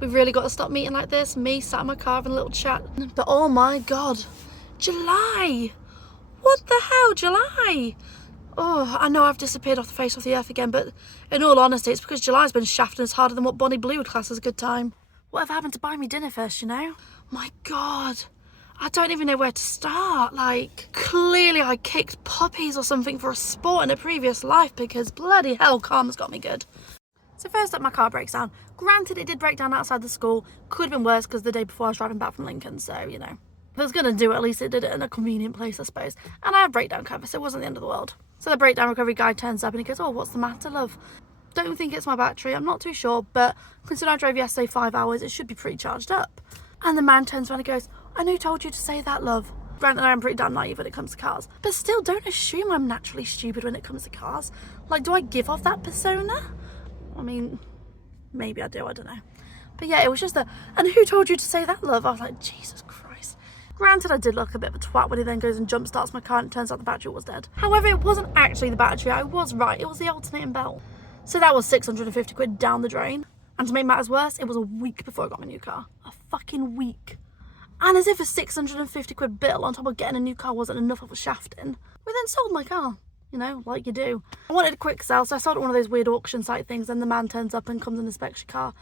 We've really got to stop meeting like this. Me sat in my car having a little chat. But oh my God, July. What the hell, July? Oh, I know I've disappeared off the face of the earth again, but in all honesty, it's because July's been shafting us harder than what Bonnie Blue would class as a good time. Whatever happened to buy me dinner first, you know? My God, I don't even know where to start. Like, clearly I kicked puppies or something for a sport in a previous life because bloody hell, karma's got me good. So first up, my car breaks down. Granted, it did break down outside the school. Could have been worse because the day before I was driving back from Lincoln, so, you know. If I was going to do it, at least it did it in a convenient place, I suppose. And I have breakdown cover, so it wasn't the end of the world. So the breakdown recovery guy turns up and he goes, oh, what's the matter, love? Don't think it's my battery, I'm not too sure, but considering I drove yesterday 5 hours, it should be pretty charged up. And the man turns around and goes, I who told you to say that, love? Granted, I'm pretty damn naive when it comes to cars, but still, don't assume I'm naturally stupid when it comes to cars. Like, do I give off that persona? I mean, maybe I do, I don't know. But yeah, it was just and who told you to say that, love? I was like, Jesus Christ. Granted, I did look a bit of a twat when he then goes and jump starts my car and it turns out the battery was dead. However, it wasn't actually the battery, I was right, it was the alternating belt. So that was 650 quid down the drain. And to make matters worse, it was a week before I got my new car. A fucking week. And as if a 650 quid bill on top of getting a new car wasn't enough of a shafting, we then sold my car. You know, like you do. I wanted a quick sell, so I sold at one of those weird auction site things, and the man turns up and comes and inspects your car.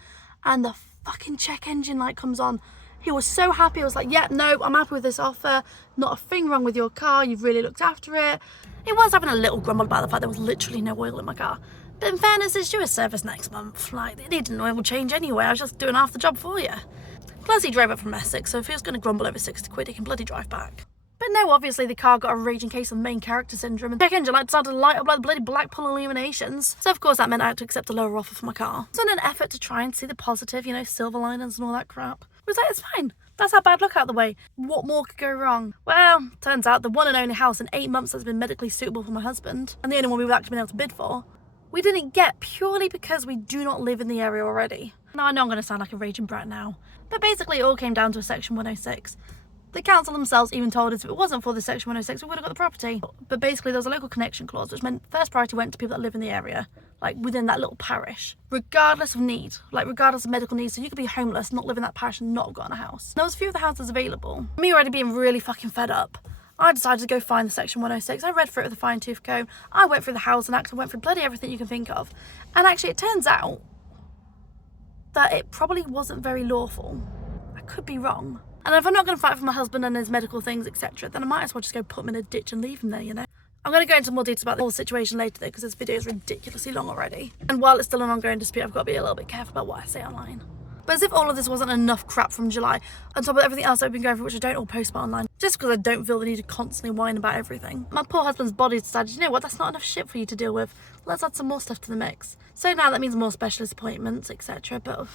And the fucking check engine light comes on. He was so happy. I was like, yeah, no, I'm happy with this offer. Not a thing wrong with your car. You've really looked after it. He was having a little grumble about the fact there was literally no oil in my car. But in fairness, it's due a service next month. Like, it needed an oil change anyway. I was just doing half the job for you. Plus, he drove up from Essex, so if he was going to grumble over 60 quid, he can bloody drive back. But no, obviously the car got a raging case of main character syndrome, and the check engine light decided to light up like the bloody Blackpool illuminations. So of course that meant I had to accept a lower offer for my car. So in an effort to try and see the positive, you know, silver linings and all that crap, I was like, it's fine. That's our bad luck out the way. What more could go wrong? Well, turns out the one and only house in 8 months that's been medically suitable for my husband, and the only one we've actually been able to bid for, we didn't get purely because we do not live in the area already. Now I know I'm going to sound like a raging brat now, but basically it all came down to a Section 106. The council themselves even told us if it wasn't for the Section 106, we would have got the property. But basically there was a local connection clause, which meant first priority went to people that live in the area, like within that little parish, regardless of need, like regardless of medical needs. So you could be homeless, not live in that parish and not have gotten a house. There was a few of the houses available. Me already being really fucking fed up, I decided to go find the Section 106. I read through it with a fine tooth comb. I went through the Housing Act, I went through bloody everything you can think of. And actually it turns out that it probably wasn't very lawful. I could be wrong. And if I'm not going to fight for my husband and his medical things, etc., then I might as well just go put him in a ditch and leave him there, you know? I'm going to go into more details about the whole situation later though, because this video is ridiculously long already. And while it's still an ongoing dispute, I've got to be a little bit careful about what I say online. But as if all of this wasn't enough crap from July, on top of everything else I've been going through, which I don't all post about online, just because I don't feel the need to constantly whine about everything. My poor husband's body decided, you know what, that's not enough shit for you to deal with. Let's add some more stuff to the mix. So now that means more specialist appointments, etc. But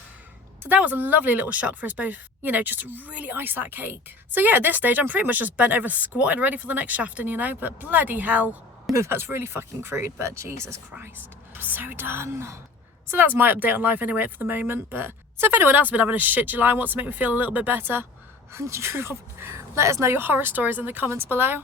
so that was a lovely little shock for us both, you know, just to really ice that cake. So yeah, at this stage, I'm pretty much just bent over squatted ready for the next shafting, you know, but bloody hell. That's really fucking crude, but Jesus Christ. I'm so done. So that's my update on life anyway for the moment, but so if anyone else has been having a shit July and wants to make me feel a little bit better, let us know your horror stories in the comments below.